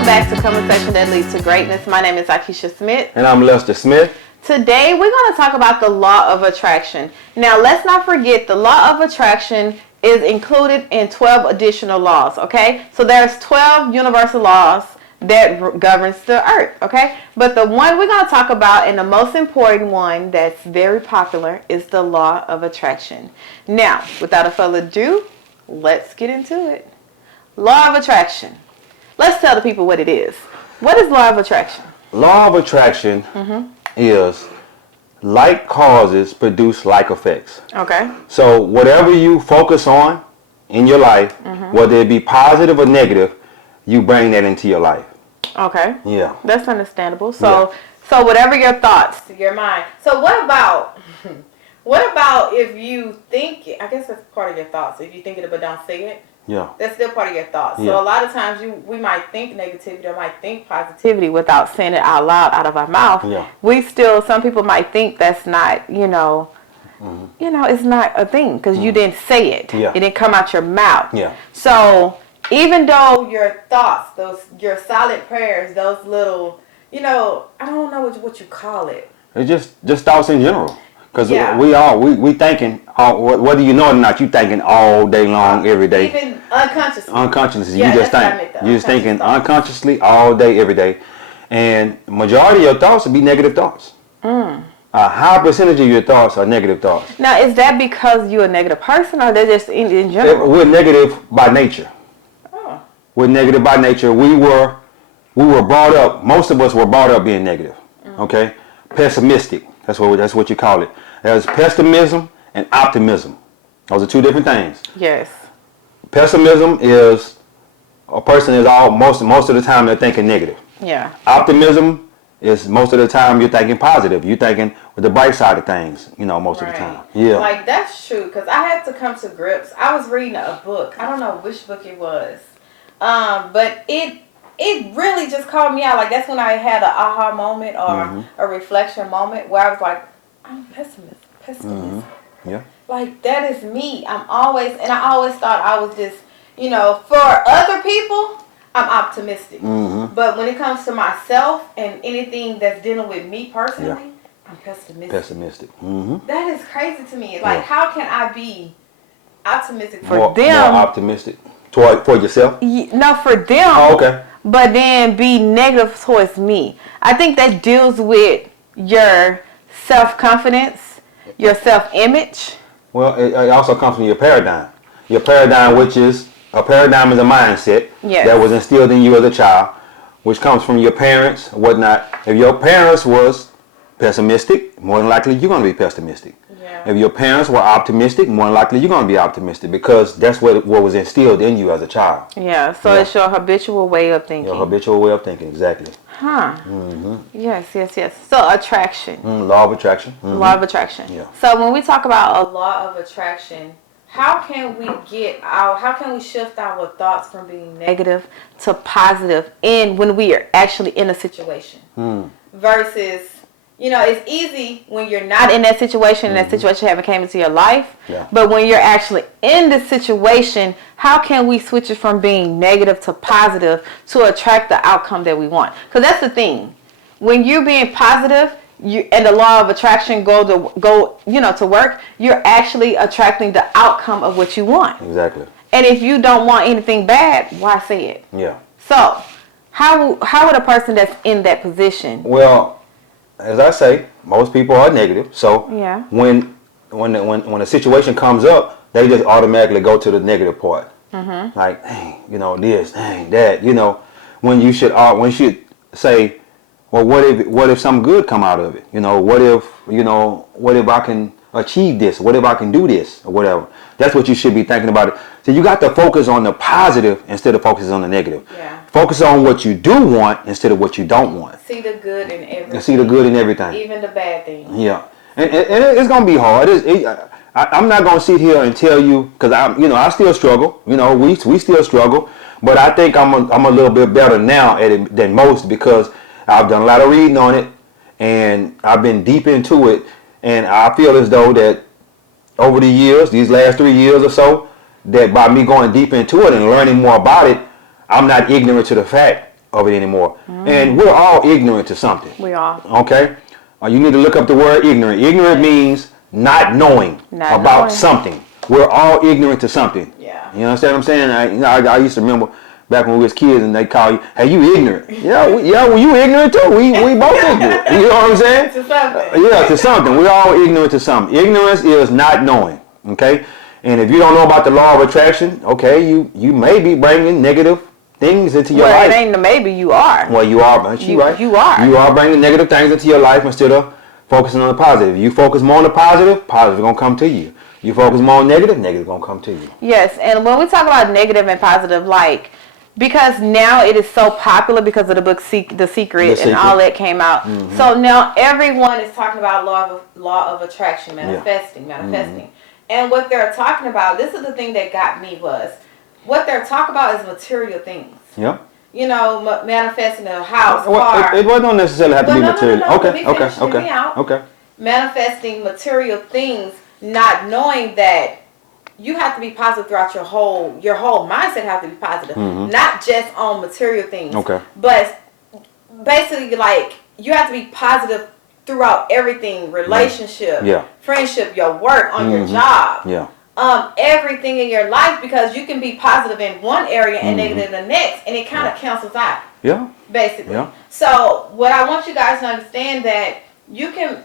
Welcome back to Conversation That Leads to Greatness. My name is Akeisha Smith. And I'm Lester Smith. Today we're going to talk about the law of attraction. Now let's not forget the law of attraction is included in 12 additional laws, okay? So there's 12 universal laws that governs the earth, okay? But the one we're going to talk about, and the most important one that's very popular, is the law of attraction. Now, without further ado, let's get into it. Law of attraction. Let's tell the people what it is. What is law of attraction? Law of attraction is like causes produce like effects. Okay. So whatever you focus on in your life, whether it be positive or negative, you bring that into your life. Okay. Yeah. That's understandable. So whatever your thoughts, your mind. So what about if you think, I guess that's part of your thoughts. If you think it but don't say it. Yeah. That's still part of your thoughts. Yeah. So a lot of times we might think negativity or might think positivity without saying it out loud out of our mouth. Yeah. Some people might think that's not, it's not a thing because you didn't say it. Yeah. It didn't come out your mouth. Yeah. So even though your thoughts, your silent prayers, those little, I don't know what you call it. It's just thoughts in general. Because we thinking, whether you know it or not, you thinking all day long, every day. Even unconsciously. Unconsciously, yeah, you just think. You're just thinking unconsciously all day, every day. And majority of your thoughts will be negative thoughts. A high percentage of your thoughts are negative thoughts. Now, is that because you're a negative person or they're just in general? We're negative by nature. Oh. We're negative by nature. We were brought up, most of us were brought up being negative. Okay? Pessimistic. That's what you call it. There's pessimism and optimism. Those are two different things. Yes. Pessimism is a person is most of the time they're thinking negative. Yeah. Optimism is most of the time you're thinking positive. You're thinking with the bright side of things, most of the time. Yeah. Like that's true because I had to come to grips. I was reading a book. I don't know which book it was. But it really just called me out. Like that's when I had an aha moment or a reflection moment where I was like, I'm pessimist. Yeah. Like that is me. I always thought I was just, for other people, I'm optimistic. But when it comes to myself and anything that's dealing with me personally, I'm pessimistic. That is crazy to me. Like how can I be optimistic for them? More optimistic for yourself? No, for them. Oh, okay. But then be negative towards me. I think that deals with your self-confidence, your self-image. Well, it also comes from your paradigm. Your paradigm, which is a paradigm is a mindset that was instilled in you as a child, which comes from your parents, whatnot. If your parents was pessimistic, more than likely you're going to be pessimistic. If your parents were optimistic, more than likely you're going to be optimistic because that's what was instilled in you as a child. Yeah, so it's your habitual way of thinking. Your habitual way of thinking, exactly. Huh. Yes. So attraction. Law of attraction. Law of attraction. Yeah. So when we talk about a law of attraction, how can we shift our thoughts from being negative to positive when we are actually in a situation versus... it's easy when you're not in that situation and that situation haven't came into your life. Yeah. But when you're actually in the situation, how can we switch it from being negative to positive to attract the outcome that we want? Because that's the thing. When you're being positive and the law of attraction go to work, you're actually attracting the outcome of what you want. Exactly. And if you don't want anything bad, why say it? Yeah. So how would a person that's in that position... Well, as I say, most people are negative. So when a situation comes up, they just automatically go to the negative part. Like, dang, this, dang, that, when you should say, well, what if something good come out of it? What if I can achieve this? What if I can do this or whatever? That's what you should be thinking about it. So you got to focus on the positive instead of focusing on the negative. Yeah. Focus on what you do want instead of what you don't want. See the good in everything. See the good in everything. Even the bad things. Yeah. And it's going to be hard. I'm not going to sit here and tell you, because I still struggle. We still struggle. But I think I'm a little bit better now at it than most because I've done a lot of reading on it and I've been deep into it. And I feel as though that over the years, these last 3 years or so, that by me going deep into it and learning more about it, I'm not ignorant to the fact of it anymore. And we're all ignorant to something. We are. Okay? You need to look up the word ignorant. Ignorant means not knowing about something. We're all ignorant to something. Yeah. You understand what I'm saying? I used to remember back when we was kids and they call you, hey, you ignorant. Well, you ignorant too. We both ignorant. You know what I'm saying? To something. Yeah, to something. We're all ignorant to something. Ignorance is not knowing. Okay? And if you don't know about the law of attraction, okay, you may be bringing negative things into your life. Well, it ain't maybe, you are. Well, you are, but you right. You are. You are bringing negative things into your life instead of focusing on the positive. You focus more on the positive gonna come to you. You focus more on negative gonna come to you. Yes, and when we talk about negative and positive, like, because now it is so popular because of the book The Secret and all that came out. Mm-hmm. So now everyone is talking about law of attraction, manifesting. Mm-hmm. And what they're talking about, this is the thing that got me, was what they're talking about is material things. Yeah. You know, manifesting a house, car. It don't necessarily have to be material. No. Okay. Manifesting material things, not knowing that you have to be positive throughout your whole mindset have to be positive, not just on material things. Okay. But basically, like, you have to be positive throughout everything, relationship, friendship, your work, on your job. Yeah. Everything in your life, because you can be positive in one area and negative in the next, and it kind of cancels out. Yeah. Basically. Yeah. So what I want you guys to understand, that you can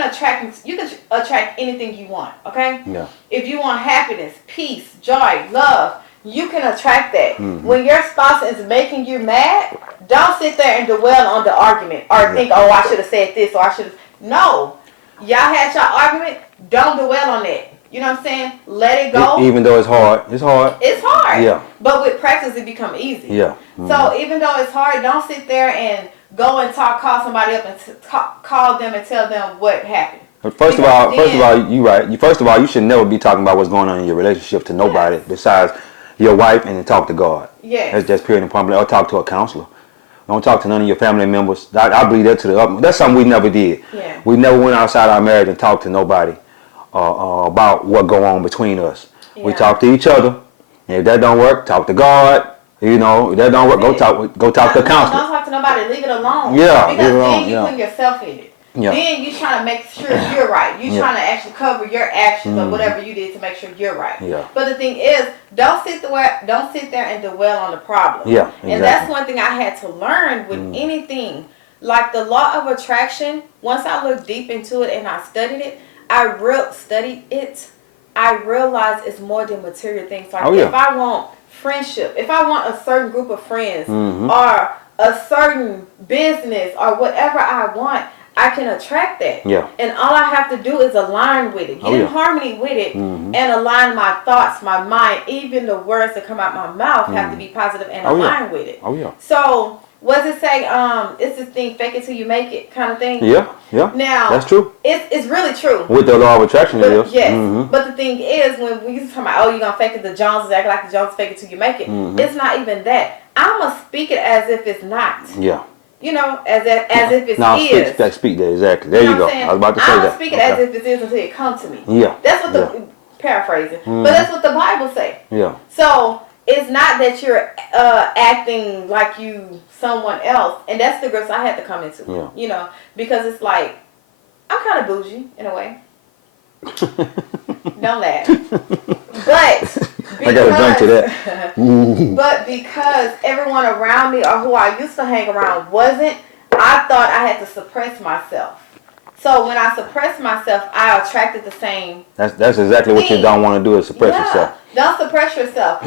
attract anything you want, okay? Yeah. If you want happiness, peace, joy, love, you can attract that. When your spouse is making you mad, don't sit there and dwell on the argument or think, oh, I should have said this, or I should have. No. Y'all had your argument, don't dwell on that. You know what I'm saying? Let it go. Even though it's hard. It's hard. It's hard. Yeah. But with practice, it becomes easy. Yeah. So even though it's hard, don't sit there and go and call somebody up and call them and tell them what happened. First of all, you're right. First of all, you should never be talking about what's going on in your relationship to nobody besides your wife, and then talk to God. Yeah. That's just period and point blank. Or talk to a counselor. Don't talk to none of your family members. I believe that to the up. That's something we never did. Yeah. We never went outside our marriage and talked to nobody about what go on between us. Yeah. We talk to each other. And if that don't work, talk to God. You know, if that don't work, go talk to a counselor. Don't talk to nobody. Leave it alone. Yeah. Because then you put yourself in it. Yeah. Then you trying to make sure you're right. You trying to actually cover your actions or whatever you did to make sure you're right. Yeah. But the thing is, don't sit there and dwell on the problem. Yeah. Exactly. And that's one thing I had to learn with anything. Like the law of attraction, once I looked deep into it and I studied it, I realized it's more than material things. Like if I want friendship, if I want a certain group of friends or a certain business or whatever I want, I can attract that. Yeah. And all I have to do is align with it. Get in harmony with it and align my thoughts, my mind, even the words that come out my mouth have to be positive and align with it. Oh yeah. So what does it say? It's this thing, fake it till you make it kind of thing. Yeah, yeah. Now that's true. It's really true. With the law of attraction, it is. Yes. But the thing is, when we talk about, you're gonna fake it, the Joneses act like the Joneses, fake it till you make it. It's not even that. I'ma speak it as if it's not. Yeah. You know, as if it is. Speak that exactly. There you go. I was about to say that. I'ma speak it as if it is until it comes to me. Yeah. That's what the paraphrasing, but that's what the Bible say. Yeah. So it's not that you're acting like you someone else, and that's the grips I had to come into. Yeah. You know, because it's like I'm kind of bougie in a way. Don't laugh. But I got a drink to that. But because everyone around me or who I used to hang around wasn't, I thought I had to suppress myself. So when I suppressed myself, I attracted the same. That's exactly what you don't want to do, is suppress yourself. Don't suppress yourself.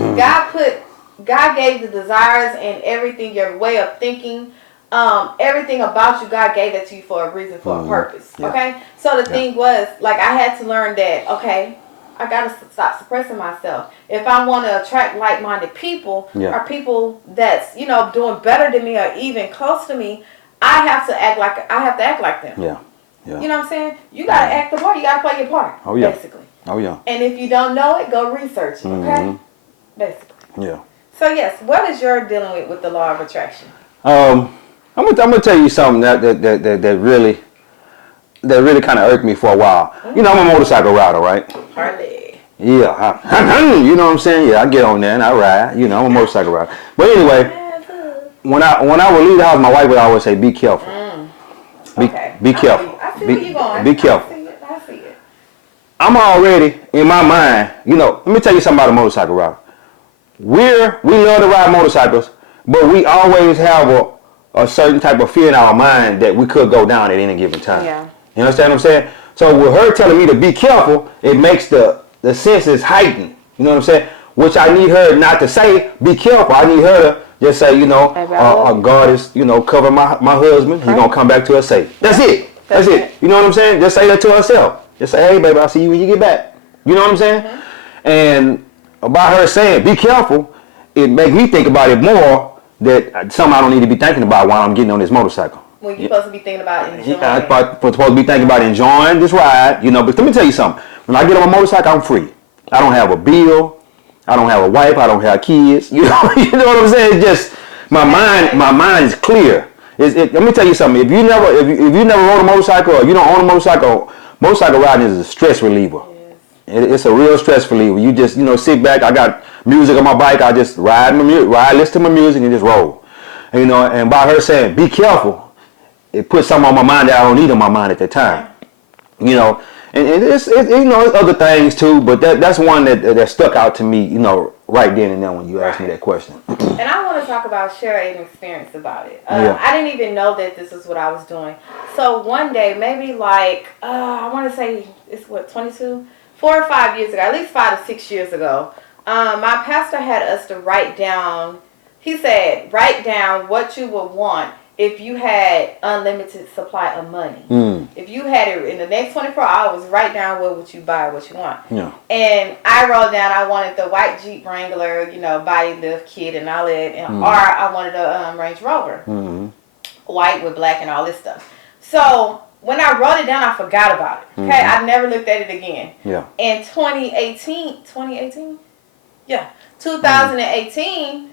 God gave the desires and everything, your way of thinking, everything about you. God gave that to you for a reason, for a purpose. Yeah. Okay. So the thing was, like, I had to learn that. Okay, I gotta stop suppressing myself. If I want to attract like-minded people or people that's doing better than me or even close to me, I have to act like them. Yeah. Yeah. You know what I'm saying? You gotta act the part. You gotta play your part. Oh yeah. Basically. Oh yeah. And if you don't know it, go research it. Okay. Basically. Yeah. So yes, what is your dealing with the law of attraction? I'm gonna tell you something that really kind of irked me for a while. You know, I'm a motorcycle rider, right? Harley. Yeah. You know what I'm saying? Yeah, I get on there and I ride. You know, I'm a motorcycle rider. But anyway, when I would leave the house, my wife would always say, "Be careful." Okay. Be careful. I see where you're going. Be careful. I see it. I'm already in my mind. Let me tell you something about a motorcycle rider. We love to ride motorcycles, but we always have a certain type of fear in our mind that we could go down at any given time. Yeah. You understand what I'm saying? So with her telling me to be careful, it makes the senses heightened. You know what I'm saying? Which I need her not to say, be careful. I need her to just say, God is, cover my husband. He's going to come back to us safe. That's it. That's it. You know what I'm saying? Just say that to herself. Just say, hey, baby, I'll see you when you get back. You know what I'm saying? And about her saying, be careful, it makes me think about it more that something I don't need to be thinking about while I'm getting on this motorcycle. When you're supposed to be thinking about enjoying. I'm supposed to be thinking about enjoying this ride, but let me tell you something. When I get on a motorcycle, I'm free. I don't have a bill. I don't have a wife. I don't have kids. You know what I'm saying? It's just my mind is clear. Let me tell you something. If you never rode a motorcycle or you don't own a motorcycle riding is a stress reliever. It's a real stress reliever. You just sit back. I got music on my bike. I just listen to my music and just roll. And by her saying be careful, it puts something on my mind that I don't need on my mind at that time. And it's other things too, but that's one that stuck out to me, right then and there when you asked me that question. And I want to talk about share an experience about it. I didn't even know that this is what I was doing. So one day, maybe I want to say it's 22, 4 or 5 years ago, at least 5 to 6 years ago. My pastor had us to write down. He said, write down what you would want if you had unlimited supply of money. If you had it in the next 24 hours, write down what would you buy, what you want. Yeah. And I wrote down I wanted the white Jeep Wrangler, body lift kit and all that, or I wanted a Range Rover, white with black and all this stuff. So when I wrote it down, I forgot about it. Okay, I never looked at it again. Yeah. In 2018, yeah, 2018.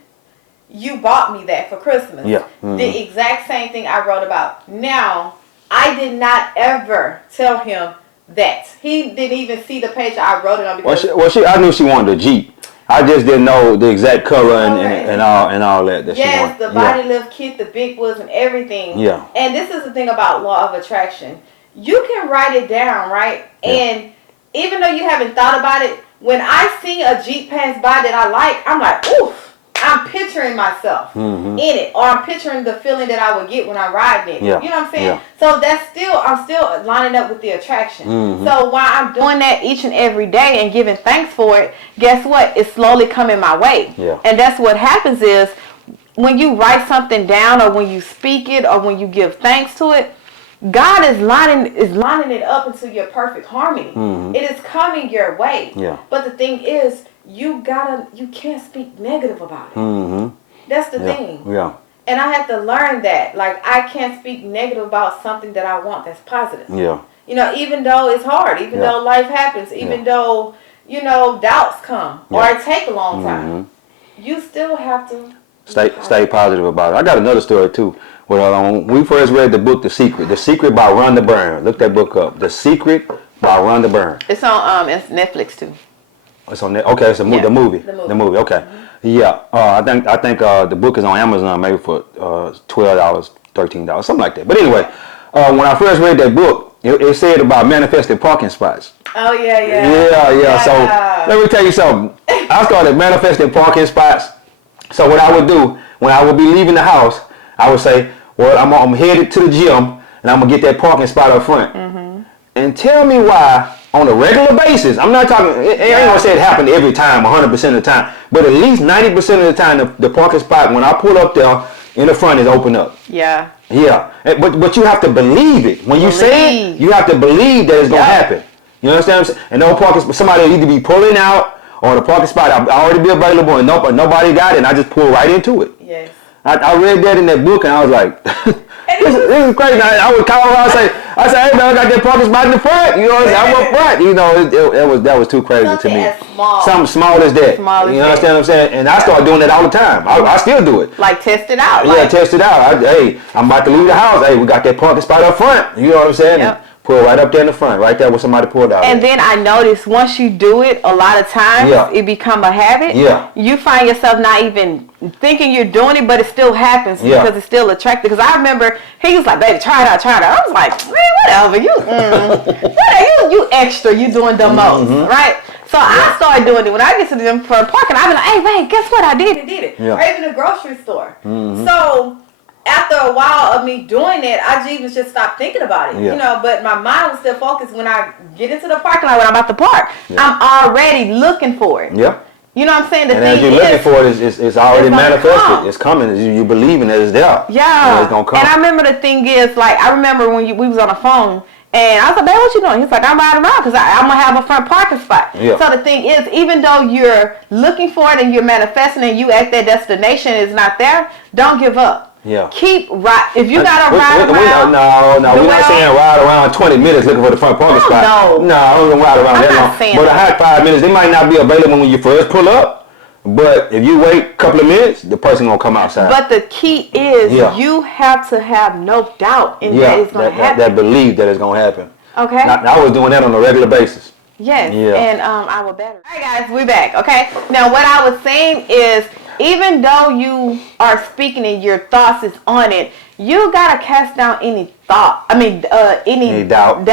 You bought me that for Christmas. Yeah. The exact same thing I wrote about. Now, I did not ever tell him that. He didn't even see the page I wrote it on. Because I knew she wanted a Jeep. I just didn't know the exact color and all that she wanted. Yes, the body lift kit, the big wheels and everything. Yeah. And this is the thing about law of attraction. You can write it down, right? Yeah. And even though you haven't thought about it, when I see a Jeep pass by that I like, I'm like, oof. I'm picturing myself in it, or I'm picturing the feeling that I would get when I'm riding it. Yeah. You know what I'm saying? Yeah. So I'm still lining up with the attraction. So while I'm doing that each and every day and giving thanks for it, guess what? It's slowly coming my way. Yeah. And that's what happens is when you write something down, or when you speak it, or when you give thanks to it, God is lining it up into your perfect harmony. It is coming your way. Yeah. But the thing is, you can't speak negative about it. That's the thing. Yeah. And I had to learn that. I can't speak negative about something that I want that's positive. Yeah. Even though it's hard, even though life happens, even though, doubts come or it take a long time. You still have to stay positive about it. I got another story too. When we first read the book, The Secret by Rhonda Byrne. Look that book up. The Secret by Rhonda Byrne. It's on it's Netflix too. It's on there. Okay, it's the movie. The movie. Okay. Yeah. I think the book is on Amazon maybe for $12, $13, something like that. But anyway, when I first read that book, it said about manifesting parking spots. Oh yeah. Yeah. So let me tell you something. I started manifesting parking spots. So what I would do when I would be leaving the house, I would say, well, I'm headed to the gym and I'm gonna get that parking spot up front. And tell me why, on a regular basis, I'm not talking, I ain't gonna say it happened every time, 100% of the time, but at least 90% of the time, the parking spot, when I pull up there, in the front is open up. Yeah. Yeah. But you have to believe it. When you say it, you have to believe that it's gonna happen. You understand what I'm saying? And no parking, somebody will either be pulling out, or the parking spot already be available, and nobody got it, and I just pull right into it. Yes. I read that in that book, and I was like, this is crazy. I would call around and I say, hey man, I got that parking spot in the front. You know what I'm saying? I'm up front. That was too crazy to me. Something small as that. You understand what I'm saying? And I start doing that all the time. I still do it. Like test it out. Yeah, test it out. Hey, I'm about to leave the house. Hey, we got that parking spot up front. You know what I'm saying? Yep. Pull right up there in the front, right there where somebody pulled out. And then I noticed once you do it, a lot of times it become a habit. Yeah. You find yourself not even thinking you're doing it, but it still happens because it's still attractive. Because I remember he was like, "Baby, try it out, try it out." I was like, "Man, whatever, you extra, you doing the most, right?" So I started doing it when I get to the parking. I be like, "Hey, babe, guess what? I did it." Yeah. Or even the grocery store. So after a while of me doing it, I even just stopped thinking about it, you know, but my mind was still focused when I get into the parking lot when I'm about to park. I'm already looking for it. Yeah. You know what I'm saying? The and thing as you're looking for it, it's already manifested. It's coming. You believing that it's there. Yeah. And it's going to come. And I remember the thing is, like, I remember when we was on the phone, and I was like, "Babe, what you doing?" He's like, "I'm riding around because I'm going to have a front parking spot." Yeah. So the thing is, even though you're looking for it and you're manifesting and you at that destination is not there, don't give up. Yeah. Keep right. If you got to ride around. No. We're not saying ride around 20 minutes looking for the front parking spot. No. I don't ride around that long. Saying but a hot 5 minutes, they might not be available when you first pull up. But if you wait a couple of minutes, the person gonna come outside. But the key is you have to have no doubt in that it's gonna happen. That belief that it's gonna happen. Okay. I was doing that on a regular basis. Yes. Yeah. And I will better. All right, guys, we back. Okay. Now, what I was saying is, even though you are speaking and your thoughts is on it, you gotta cast down any thought. Any doubt.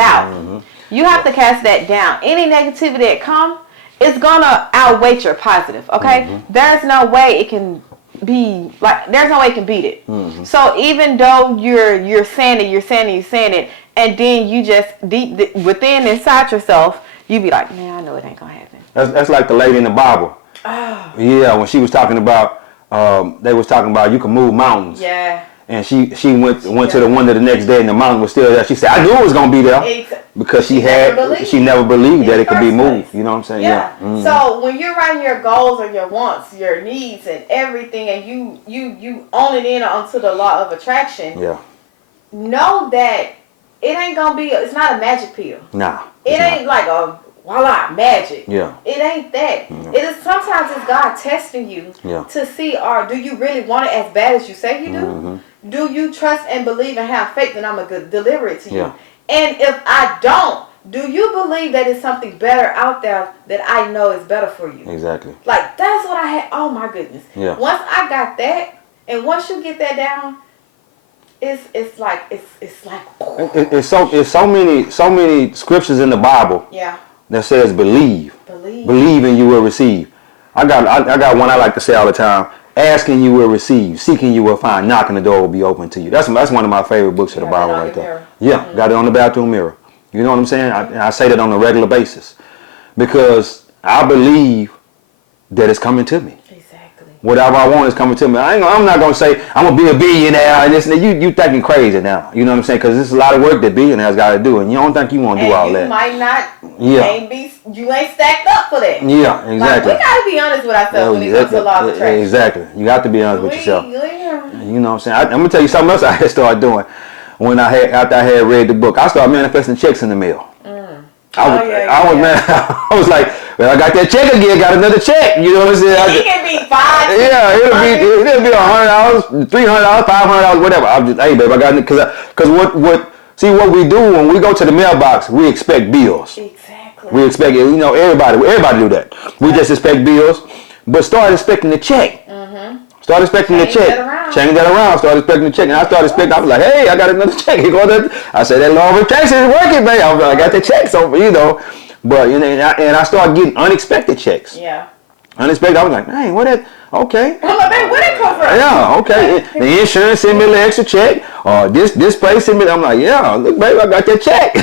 You have to cast that down. Any negativity that comes, it's gonna outweigh your positive. Okay. There's no way it can be like. There's no way it can beat it. So even though you're saying it, and then you just deep within inside yourself, you be like, "Man, I know it ain't gonna happen." That's like the lady in the Bible. Oh. Yeah, when she was talking about, they was talking about you can move mountains. Yeah. And she went to the one the next day and the mountain was still there. She said, "I knew it was gonna be there," because she never believed that it could be moved. You know what I'm saying? Yeah. So when you're writing your goals or your wants, your needs, and everything, and you own it in onto the law of attraction. Yeah. Know that it ain't gonna be. It's not a magic pill. Nah. It ain't like a voila magic. Yeah. It ain't that. It is sometimes it's God testing you to see, or do you really want it as bad as you say you do? Do you trust and believe and have faith that I'm gonna deliver it to you? And if I don't, do you believe that it's something better out there that I know is better for you? Exactly. Like that's what I had. Oh my goodness. Yeah. Once I got that, and once you get that down, it's like so many scriptures in the Bible. Yeah. That says believe and you will receive. I got one I like to say all the time. Asking you will receive, seeking you will find, knocking the door will be open to you. That's one of my favorite books of the Bible right there. Yeah, got it on the bathroom mirror. You know what I'm saying? I say that on a regular basis because I believe that it's coming to me. Exactly. Whatever I want is coming to me. I'm not gonna say I'm gonna be a billionaire and this and that. You thinking crazy now? You know what I'm saying? Because there's a lot of work that billionaires got to do, and you don't think you want to do all that. You might not. You ain't stacked up for that. Yeah, exactly. Like, we gotta be honest with ourselves when it comes to law of attraction. Exactly. You got to be honest with yourself. You know what I'm saying? I'm gonna tell you something else I had started doing after I had read the book. I started manifesting checks in the mail. I was like, well, I got that check again. Got another check. You know what I'm saying? It can be $5. Yeah, it'll be $100, $300, $500, whatever. I'm just, hey, babe, I got it because what we do when we go to the mailbox, we expect bills. Exactly. We expect everybody do that. We just expect bills, but start expecting the check. Start expecting the check. Change that around. Start expecting the check. And I started expecting, I was like, hey, I got another check. I said, that law of attraction is working, babe. I got the check. So, but, and I started getting unexpected checks. Yeah. Unexpected. I was like, hey, okay. I'm like, babe, where that come from? Yeah, okay. The insurance sent me a little extra check. Or this place sent me, I'm like, yeah, look, babe, I got that check.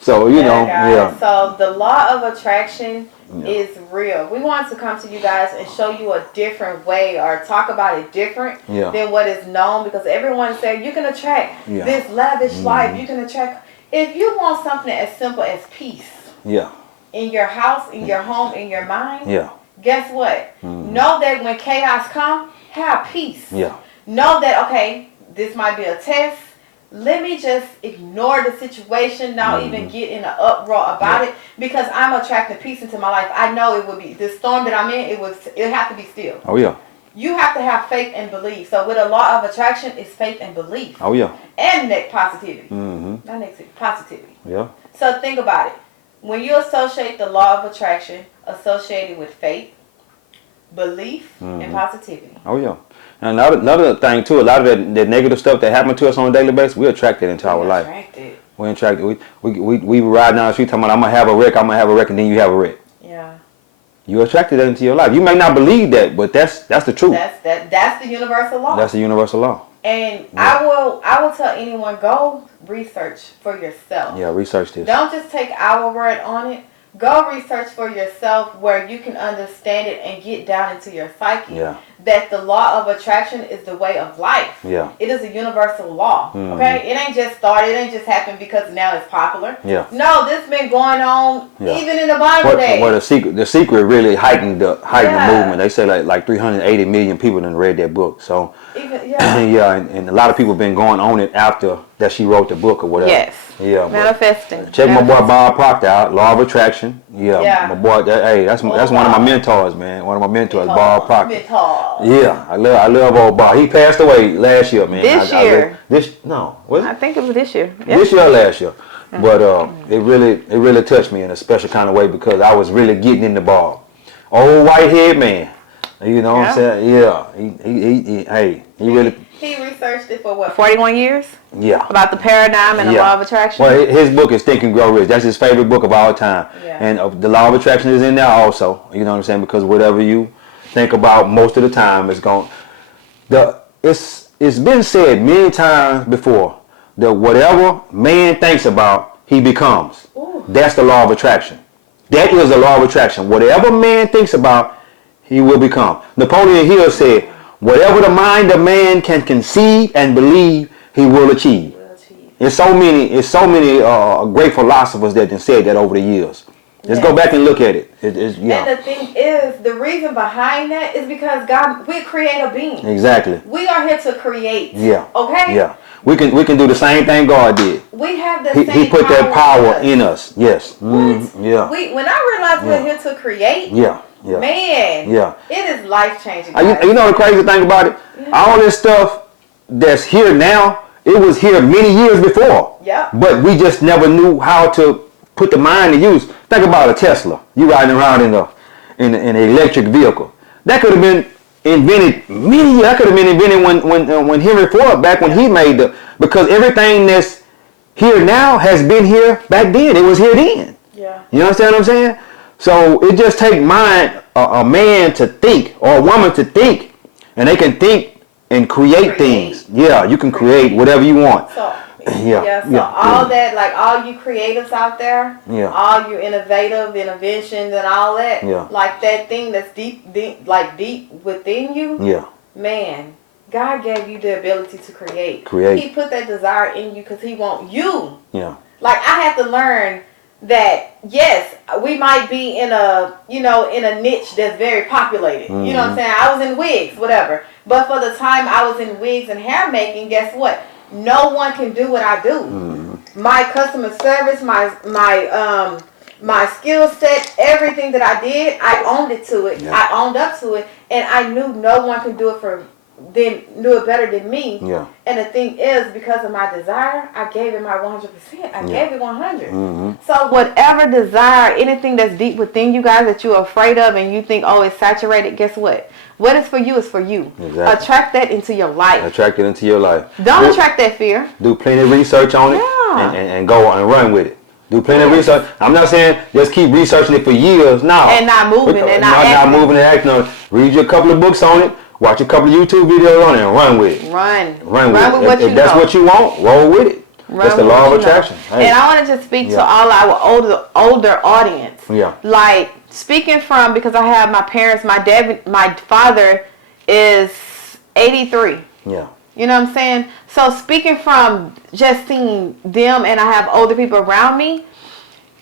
So, guys, So the law of attraction is real. We want to come to you guys and show you a different way or talk about it different than what is known, because everyone said you can attract this lavish life. You can attract, if you want something as simple as peace in your house, in your home, in your mind, guess what? Know that when chaos comes, have peace. Know that, okay, this might be a test. Let me just ignore the situation, not even get in an uproar about it, because I'm attracting peace into my life. I know it will be the storm that I'm in. It'll have to be still. Oh yeah. you have to have faith and belief. So with a law of attraction, it's faith and belief. Oh yeah. And positivity. Mm-hmm. Not negativity, positivity. Yeah. So think about it. When you associate the law of attraction associated with faith, belief, and positivity. Oh yeah. And another thing too, a lot of that negative stuff that happens to us on a daily basis, we attract it into our life. We attract it. We ride down the street talking about I'm gonna have a wreck, and then you have a wreck. Yeah. You attracted that into your life. You may not believe that, but that's the truth. That's the universal law. That's the universal law. And I will tell anyone, go research for yourself. Yeah, research this. Don't just take our word on it. Go research for yourself where you can understand it and get down into your psyche. Yeah. That the law of attraction is the way of life. Yeah. It is a universal law. Okay? It ain't just started, it ain't just happened because now it's popular. Yeah. No, this been going on even in the Bible days. Well, the secret really heightened the movement. They say like 380 million people done read that book. So and a lot of people been going on it after that she wrote the book or whatever. Yes. Yeah. Manifesting. Check my boy Bob Proctor out, Law of Attraction. Yeah. My boy, that's one of my mentors, man. One of my mentors, Bob Proctor. Yeah, I love old Bob. He passed away last year, man. This year. I think it was this year. Yeah. This year or last year. But it really touched me in a special kind of way because I was really getting into Bob. Old white head man. You know what I'm saying? Yeah. He researched it for what, 41 years? Yeah. About the paradigm and the law of attraction? Well, his book is Think and Grow Rich. That's his favorite book of all time. Yeah. And the law of attraction is in there also. You know what I'm saying? Because whatever you think about most of the time is going... It's been said many times before that whatever man thinks about, he becomes. Ooh. That's the law of attraction. That is the law of attraction. Whatever man thinks about, he will become. Napoleon Hill said, whatever the mind of man can conceive and believe, he will achieve. There's so many great philosophers that have said that over the years. Let's go back and look at it. And the thing is, the reason behind that is because God, we're creator beings. Exactly. We are here to create. Yeah. Okay? Yeah. We can do the same thing God did. We have the same He put that power in us. Yes. Yeah. When I realized we're here to create. Yeah. Man, it is life changing. You know the crazy thing about it? Yeah. All this stuff that's here now, it was here many years before. Yeah. But we just never knew how to put the mind to use. Think about a Tesla. You riding around in an electric vehicle. That could have been invented many years. That could have been invented when Henry Ford, back when he made because everything that's here now has been here back then. It was here then. Yeah. You understand what I'm saying? So it just takes a man to think or a woman to think, and they can think and create things. Yeah, you can create whatever you want. So all that, like all you creatives out there, all you innovations and all that, like that thing that's deep within you, man, God gave you the ability to create. He put that desire in you because he wants you. Yeah. Like I had to learn that yes, we might be in a niche that's very populated. You know what I'm saying? I was in wigs, whatever. But for the time I was in wigs and hair making, guess what? No one can do what I do. My customer service, my skill set, everything that I did, I owned it to it. I owned up to it, and I knew no one could do it knew it better than me. Yeah. And the thing is, because of my desire, I gave it my 100%. I gave it 100. So whatever desire, anything that's deep within you guys that you're afraid of and you think, oh, it's saturated, guess what? What is for you is for you. Exactly. Attract that into your life. Attract it into your life. Don't attract that fear. Do plenty of research on it and go and run with it. Do plenty of research. I'm not saying just keep researching it for years. No. And not moving and not moving and acting on it. Read you a couple of books on it. Watch a couple of YouTube videos on it and run with it. Run with it. If that's what you want, roll with it. That's the law of attraction. Hey. And I want to just speak to all our older audience. Yeah. Like speaking from, because I have my parents, my father is 83. Yeah. You know what I'm saying? So speaking from just seeing them and I have older people around me,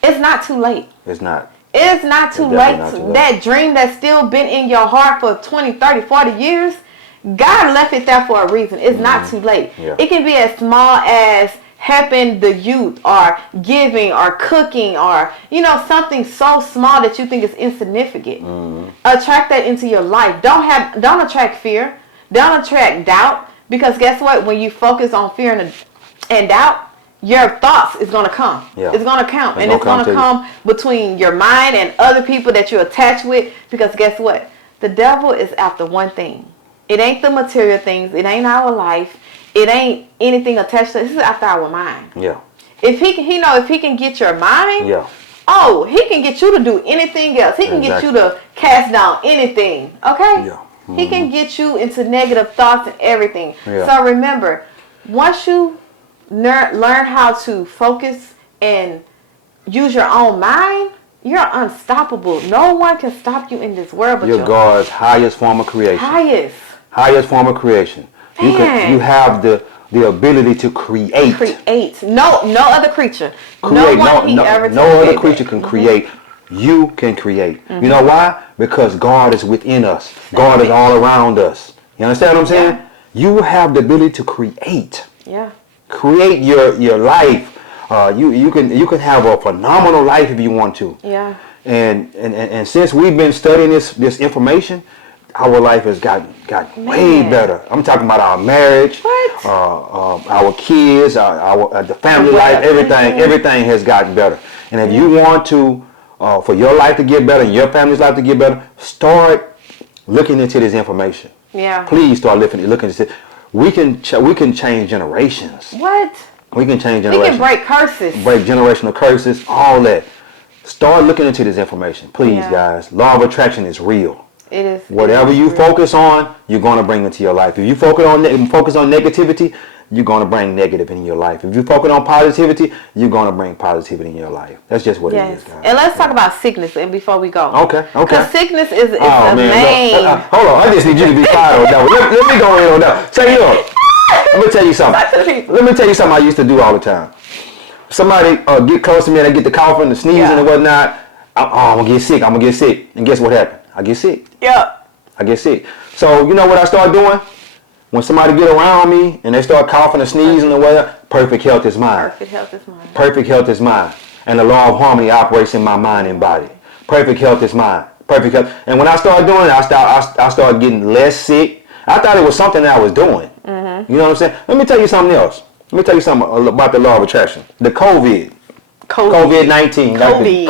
it's not too late. It's not. It's not too late. That dream that's still been in your heart for 20, 30, 40 years, God left it there for a reason. It's not too late. Yeah. It can be as small as helping the youth, or giving, or cooking, or something so small that you think is insignificant. Attract that into your life. Don't attract fear. Don't attract doubt, because guess what? When you focus on fear and doubt, your thoughts is going to come. Yeah. It's going to come. And it's going to come between your mind and other people that you're attached with, because guess what? The devil is after one thing. It ain't the material things. It ain't our life. It ain't anything attached to it. This is after our mind. Yeah. If he can get your mind, yeah. Oh, he can get you to do anything else. He can get you to cast down anything. Okay? Yeah. He can get you into negative thoughts and everything. Yeah. So remember, once you learn how to focus and use your own mind, you're unstoppable. No one can stop you in this world but you're God's highest form of creation. Highest form of creation. You have the ability to create. No other creature. Create. No other creature can create. You can create. You know why? Because God is within us. God is all around us. You understand what I'm saying? Yeah. You have the ability to create. Yeah. Create your life. You can have a phenomenal life if you want to. Yeah. And since we've been studying this information, our life has gotten way better. I'm talking about our marriage, our kids, the family life, everything. Everything has gotten better. And if you want to, for your life to get better and your family's life to get better, start looking into this information. Yeah. Please start looking into it. We can change generations. What? We can change generations. We can break curses. Break generational curses, all that. Start looking into this information. Please, guys. Law of attraction is real. It is. Whatever you focus on, you're going to bring into your life. If you focus on negativity, you're going to bring negative in your life. If you focus on positivity, you're going to bring positivity in your life. That's just what it is, guys. And let's talk about sickness and before we go. Okay. Because sickness is the main. Hold on. I just need you to be quiet on that one. Let me go in on that. Say, look. Let me tell you something I used to do all the time. Somebody get close to me and I get the coughing, the sneezing and whatnot. I'm going to get sick. And guess what happened? I get sick. Yeah. I get sick. So you know what I start doing? When somebody get around me and they start coughing and sneezing or whatever, perfect health is mine. Perfect health is mine. Perfect health is mine. And the law of harmony operates in my mind and body. Perfect health is mine. Perfect health. And when I start doing it, I start getting less sick. I thought it was something that I was doing. Mm-hmm. You know what I'm saying? Let me tell you something else. Let me tell you something about the law of attraction. The COVID-19. COVID.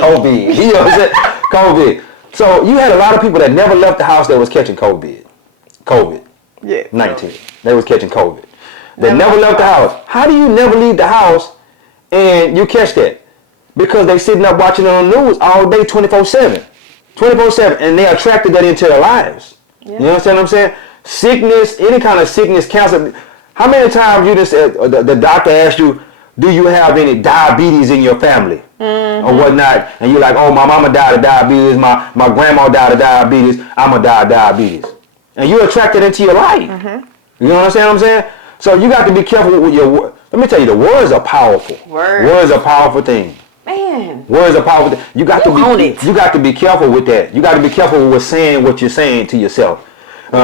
You know what I'm saying? COVID. So you had a lot of people that never left the house that was catching COVID. Yeah. 19. They was catching COVID. They never left the house. How do you never leave the house and you catch that? Because they sitting up watching it on the news all day 24/7. 24/7. And they attracted that into their lives. Yeah. You understand what I'm saying? Sickness, any kind of sickness, cancer. How many times you just the doctor asked you, do you have any diabetes in your family? Mm-hmm. Or whatnot? And you're like, oh, my mama died of diabetes, my grandma died of diabetes, I'm going to die of diabetes. And you attract it into your life. Mm-hmm. You know what I'm saying? So you got to be careful with your words. Let me tell you, the words are powerful. Words are powerful thing. Man. Words are powerful thing. You got to be careful with that. You got to be careful with what you're saying to yourself. You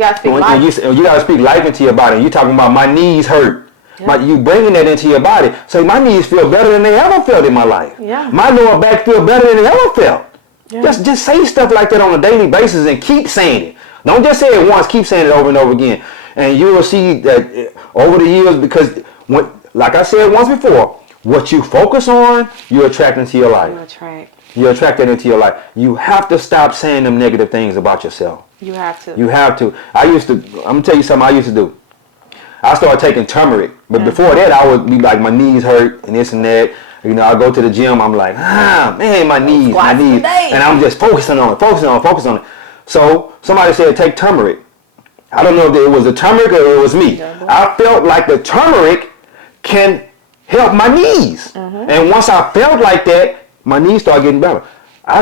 got to speak life. You got to speak life into your body. You're talking about my knees hurt. Yeah. You bringing that into your body. So my knees feel better than they ever felt in my life. Yeah. My lower back feel better than they ever felt. Yeah. Just say stuff like that on a daily basis and keep saying it. Don't just say it once. Keep saying it over and over again. And you will see that over the years, because like I said once before, what you focus on, you attract into your life. You attract that into your life. You have to stop saying them negative things about yourself. You have to. You have to. I'm going to tell you something I used to do. I started taking turmeric. But before that, I would be like, my knees hurt and this and that. You know, I go to the gym. I'm like, man, my knees. And I'm just focusing on it. So somebody said, take turmeric. I don't know if it was the turmeric or it was me. I felt like the turmeric can help my knees. Mm-hmm. And once I felt like that, my knees started getting better. I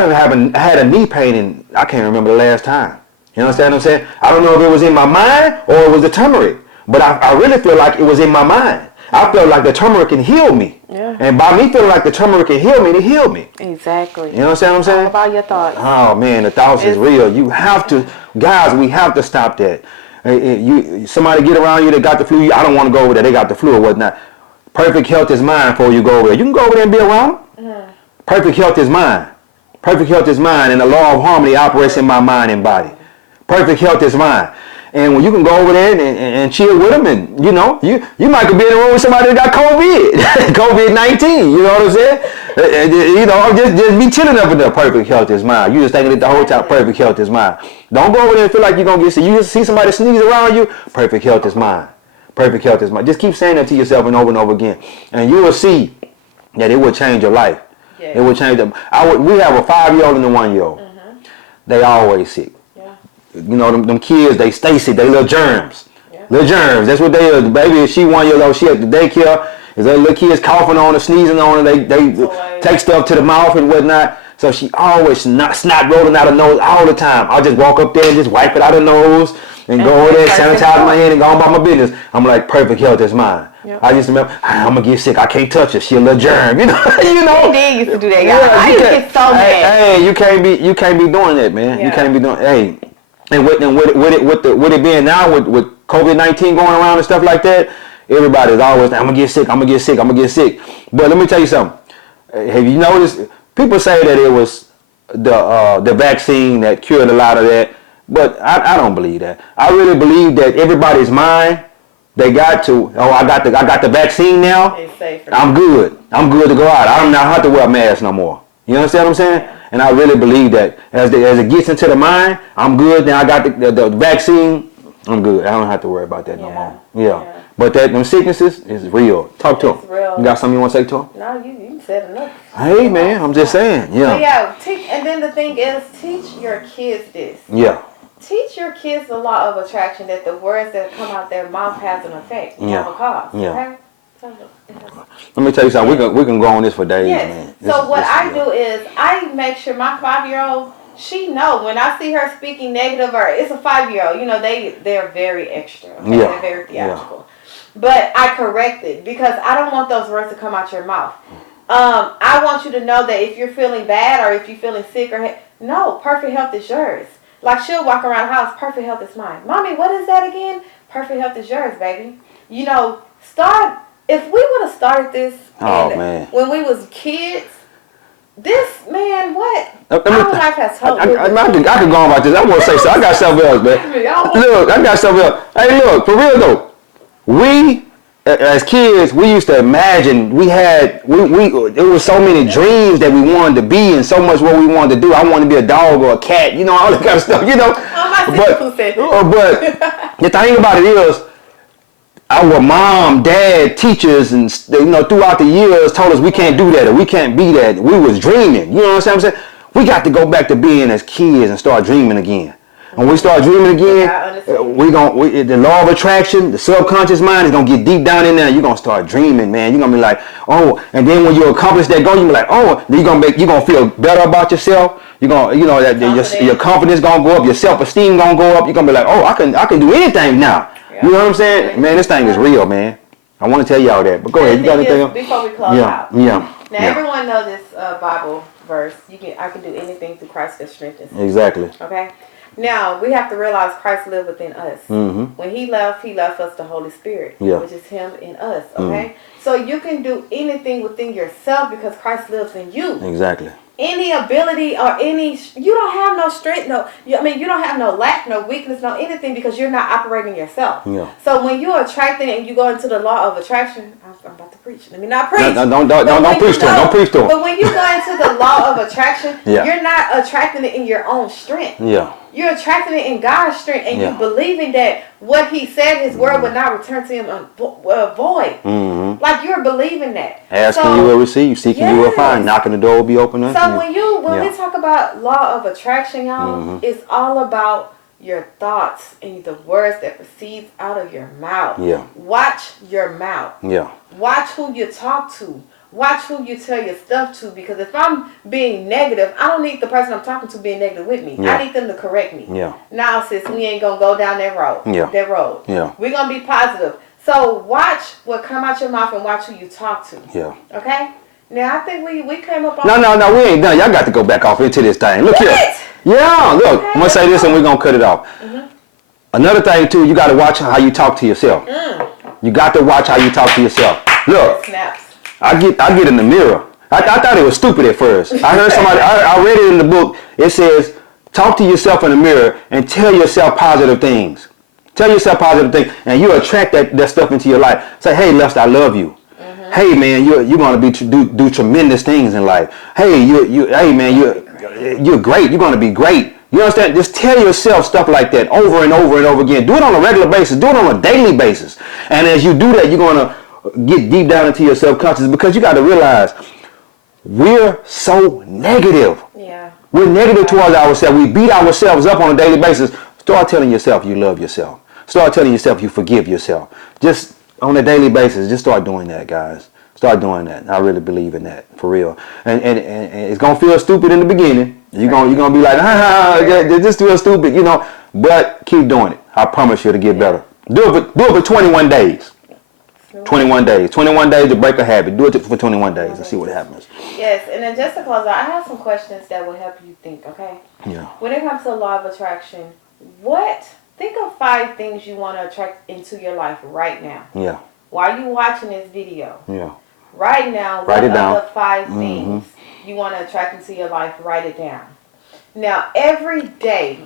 had a knee pain and I can't remember the last time. You understand what I'm saying? I don't know if it was in my mind or it was the turmeric. But I really feel like it was in my mind. I felt like the turmeric can heal me. Yeah. And by me feeling like the turmeric can heal me, it healed me. Exactly. You understand what I'm saying? All about your thoughts. Oh, man, the thoughts is real. You have to, guys, we have to stop that. Somebody get around you that got the flu. I don't want to go over there. They got the flu or whatnot. Perfect health is mine before you go over there. You can go over there and be around them. Perfect health is mine. Perfect health is mine, and the law of harmony operates in my mind and body. Perfect health is mine. And when you can go over there and chill with them, and you know, you might could be in a room with somebody that got COVID, COVID-19. You know what I'm saying? You know, just be chilling up in there. Perfect health is mine. You just thinking it the whole time. Perfect health is mine. Don't go over there and feel like you're gonna get sick. You see somebody sneeze around you. Perfect health is mine. Perfect health is mine. Just keep saying that to yourself and over again, and you will see that it will change your life. Yeah. It will change them. We have a 5-year-old and a 1-year-old. They always sick. You know, them kids, they stay sick. They little germs. Yeah. Little germs. That's what they are. The baby, she 1 year old, she at the daycare. Is that little kids coughing on her, sneezing on her. They take stuff to the mouth and whatnot. So she always snot rolling out her nose all the time. I'll just walk up there and just wipe it out her nose and go over there, sanitize my hand and go on about my business. I'm like, perfect health is mine. Yep. I just remember, I'm gonna get sick. I can't touch her. She a little germ, you know. You know. They used to do that, y'all. I used to get so mad. Hey, you can't be doing that, man. Yeah. You can't be doing. Hey. And with it being now with COVID-19 going around and stuff like that, everybody's always, I'm gonna get sick. But let me tell you something. Have you noticed? People say that it was the vaccine that cured a lot of that, but I don't believe that. I really believe that everybody's mind, they got to. Oh, I got the vaccine now. It's safer. I'm good. I'm good to go out. I don't have to wear a mask no more. You understand what I'm saying? Yeah. And I really believe that as it gets into the mind, I'm good. Then I got the vaccine. I'm good. I don't have to worry about that no more. Yeah. But them sicknesses is real. Talk to them. Real. You got something you want to say to them? No, you said enough. Hey, man, I'm just saying. Yeah. But yeah. And then the thing is, teach your kids this. Yeah. Teach your kids the law of attraction, that the words that come out their mouth has an effect. Have a cause. Yeah. Okay? Let me tell you something. We can go on this for days, yes. man. So what I do is I make sure my 5-year-old, she know when I see her speaking negative, or it's a 5-year-old, you know, they're very extra. Okay? Yeah. They're very theatrical. Yeah. But I correct it because I don't want those words to come out your mouth. I want you to know that if you're feeling bad or if you're feeling sick no, perfect health is yours. Like she'll walk around the house, perfect health is mine. Mommy, what is that again? Perfect health is yours, baby. You know, if we would have started this when we was kids, what? Our life has hope. I could go on about this. I want to say something. I got something else, man. Look, I got something else. Hey, look, for real though, we as kids, we used to imagine it was so many dreams that we wanted to be and so much what we wanted to do. I wanted to be a dog or a cat, you know, all that kind of stuff, you know. But the thing about it is, our mom, dad, teachers, and you know, throughout the years told us we can't do that or we can't be that. We was dreaming. You know what I'm saying? We got to go back to being as kids and start dreaming again. When we start dreaming again, the law of attraction, the subconscious mind is gonna get deep down in there. And you're gonna start dreaming, man. You're gonna be like, oh, and then when you accomplish that goal, you be like, oh, then you're gonna feel better about yourself. You're gonna, you know, that your confidence gonna go up, your self-esteem gonna go up. You're gonna be like, oh, I can do anything now. Yeah. You know what I'm saying? Man, this thing is real, man. I want to tell y'all that. But go ahead. You got anything else? Before we close out. Yeah. Now, everyone knows this Bible verse. I can do anything through Christ that strengthens me. Exactly. Okay? Now, we have to realize Christ lives within us. Mm-hmm. When he left us the Holy Spirit, which is him in us. Okay? Mm-hmm. So you can do anything within yourself because Christ lives in you. Exactly. Any ability or you don't have no strength, you don't have no lack, no weakness, no anything because you're not operating yourself. Yeah. So when you're attracting and you go into the law of attraction, I'm about to preach. Let me not preach. Don't preach to him. Don't preach to him. But when you go into the law of attraction, you're not attracting it in your own strength. Yeah. You're attracting it in God's strength, and you believing that what He said, His word would not return to Him void. Mm-hmm. Like you're believing that. Asking you will receive, seeking you will find, knocking the door will be open. So when we talk about law of attraction, y'all, it's all about your thoughts and the words that proceeds out of your mouth. Yeah. Watch your mouth. Yeah. Watch who you talk to. Watch who you tell your stuff to, because if I'm being negative, I don't need the person I'm talking to being negative with me. Yeah. I need them to correct me. Yeah. Now, sis, we ain't going to go down that road. Yeah. Yeah. We're going to be positive. So watch what come out your mouth and watch who you talk to. Yeah. Okay? Now, I think we came up on... No, we ain't done. Y'all got to go back off into this thing. Look here. Yeah, look. Okay. I'm going to say this and we're going to cut it off. Mm-hmm. Another thing, too, you got to watch how you talk to yourself. You got to watch how you talk to yourself. Look, Snaps. I get in the mirror. I thought it was stupid at first. I heard somebody, I read it in the book. It says, talk to yourself in the mirror and tell yourself positive things. Tell yourself positive things, and you attract that stuff into your life. Say, hey, Lester, I love you. Mm-hmm. Hey, man, you're going to do tremendous things in life. Hey, hey, man, you're great. You're going to be great. You understand? Just tell yourself stuff like that over and over and over again. Do it on a regular basis. Do it on a daily basis. And as you do that, you're going to get deep down into your subconscious, because you got to realize we're so negative. Yeah. We're negative towards ourselves. We beat ourselves up on a daily basis. Start telling yourself you love yourself. Start telling yourself you forgive yourself. Just on a daily basis, just start doing that, guys. Start doing that. I really believe in that, for real. And it's gonna feel stupid in the beginning. You're gonna be like, this feels stupid, you know. But keep doing it. I promise you, to get better. Do it for 21 days. 21 days. 21 days to break a habit. Do it for 21 days and see what happens. Yes, and then just to close out, I have some questions that will help you think, okay? Yeah. When it comes to law of attraction, think of 5 things you want to attract into your life right now. Yeah. While you watching this video. Yeah. Right now, write it down. What are the 5 things you want to attract into your life? Write it down. Now, every day,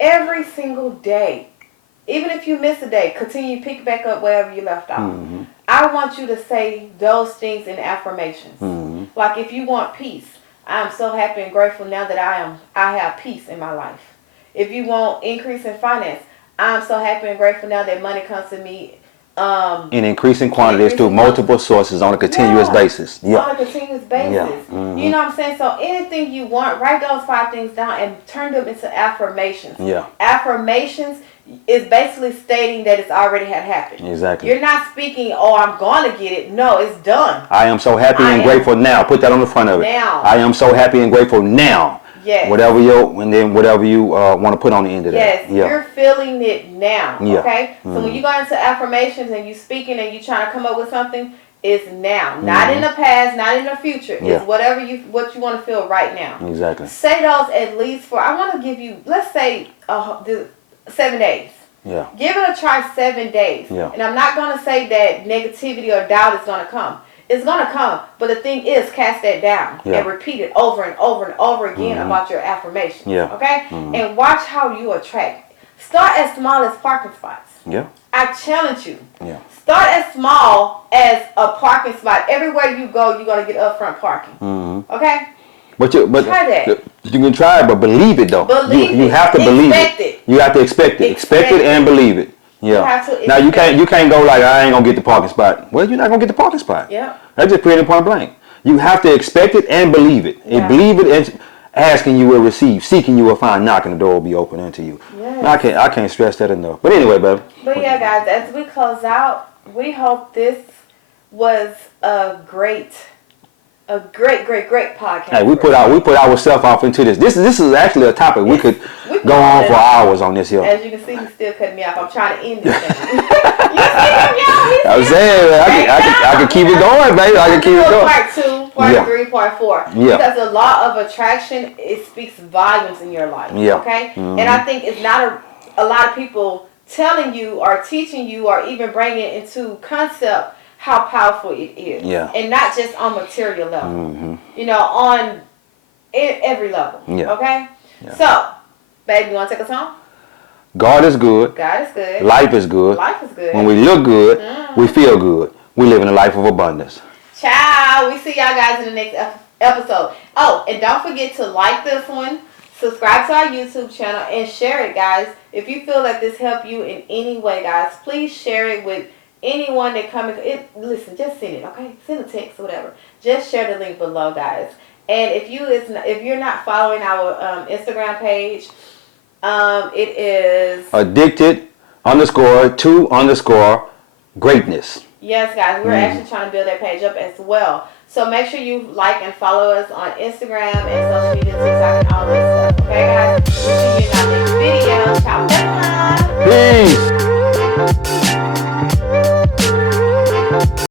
every single day, even if you miss a day, continue to pick back up wherever you left off. Mm-hmm. I want you to say those things in affirmations. Mm-hmm. Like if you want peace, I'm so happy and grateful now that I have peace in my life. If you want increase in finance, I'm so happy and grateful now that money comes to me in increasing quantities through multiple sources on a continuous basis. Yeah. On a continuous basis. Yeah. Mm-hmm. You know what I'm saying? So anything you want, write those 5 things down and turn them into affirmations. Yeah. Affirmations is basically stating that it's already had happened. Exactly. You're not speaking, I'm going to get it. No, it's done. I am so happy and grateful now. Put that on the front of it. Now. I am so happy and grateful now. Yes. Whatever you want to put on the end of that. Yes, yeah. You're feeling it now. Yeah. Okay? So when you go into affirmations and you speaking and you trying to come up with something, it's now. Not in the past, not in the future. Yeah. It's what you want to feel right now. Exactly. Say those at least I want to give you, let's say 7 days. Yeah. Give it a try 7 days. Yeah. And I'm not going to say that negativity or doubt is going to come. It's going to come. But the thing is, cast that down and repeat it over and over and over again about your affirmations. Yeah. Okay? And watch how you attract. Start as small as parking spots. Yeah. I challenge you. Yeah. Start as small as a parking spot. Everywhere you go, you're going to get upfront parking. Mm-hmm. Okay? But try that. You can try it, but believe it though. You have to believe it. You have to expect it. Expect it and believe it. Yeah. Now you can't go like, I ain't gonna get the parking spot. Well, you're not gonna get the parking spot. Yeah. That's just pretty point blank. You have to expect it and believe it. Yeah. And believe it, and asking you will receive, seeking you will find, knocking the door will be open unto you. Yes. I can't stress that enough. But anyway, baby. But yeah, guys, as we close out, we hope this was a great podcast. Hey, we put ourselves off into this. This is actually a topic we could go on for hours on this here. As you can see, he's still cutting me off. I'm trying to end this thing. You see him, y'all? I'm saying, I can keep it going, baby. I can keep it going. Part 2, part 3, part 4. Yeah. Because the law of attraction, it speaks volumes in your life. Yeah. Okay? Mm-hmm. And I think it's not a lot of people telling you or teaching you or even bringing it into concept how powerful it is. Yeah. And not just on material level. Mm-hmm. You know, on every level. Yeah. Okay? Yeah. So, baby, you want to take us home? God is good. God is good. Life is good. Life is good. When we look good, we feel good. We live in a life of abundance. Ciao. We see y'all guys in the next episode. Oh, and don't forget to like this one, subscribe to our YouTube channel, and share it, guys. If you feel that this helped you in any way, guys, please share it with anyone that listen, just send it, okay? Send a text or whatever. Just share the link below, guys. And if you're not following our Instagram page, it is addicted _to _greatness. Yes, guys, we're actually trying to build that page up as well. So make sure you like and follow us on Instagram and social media, TikTok, and all that stuff. Okay, guys? We'll see you in our next video.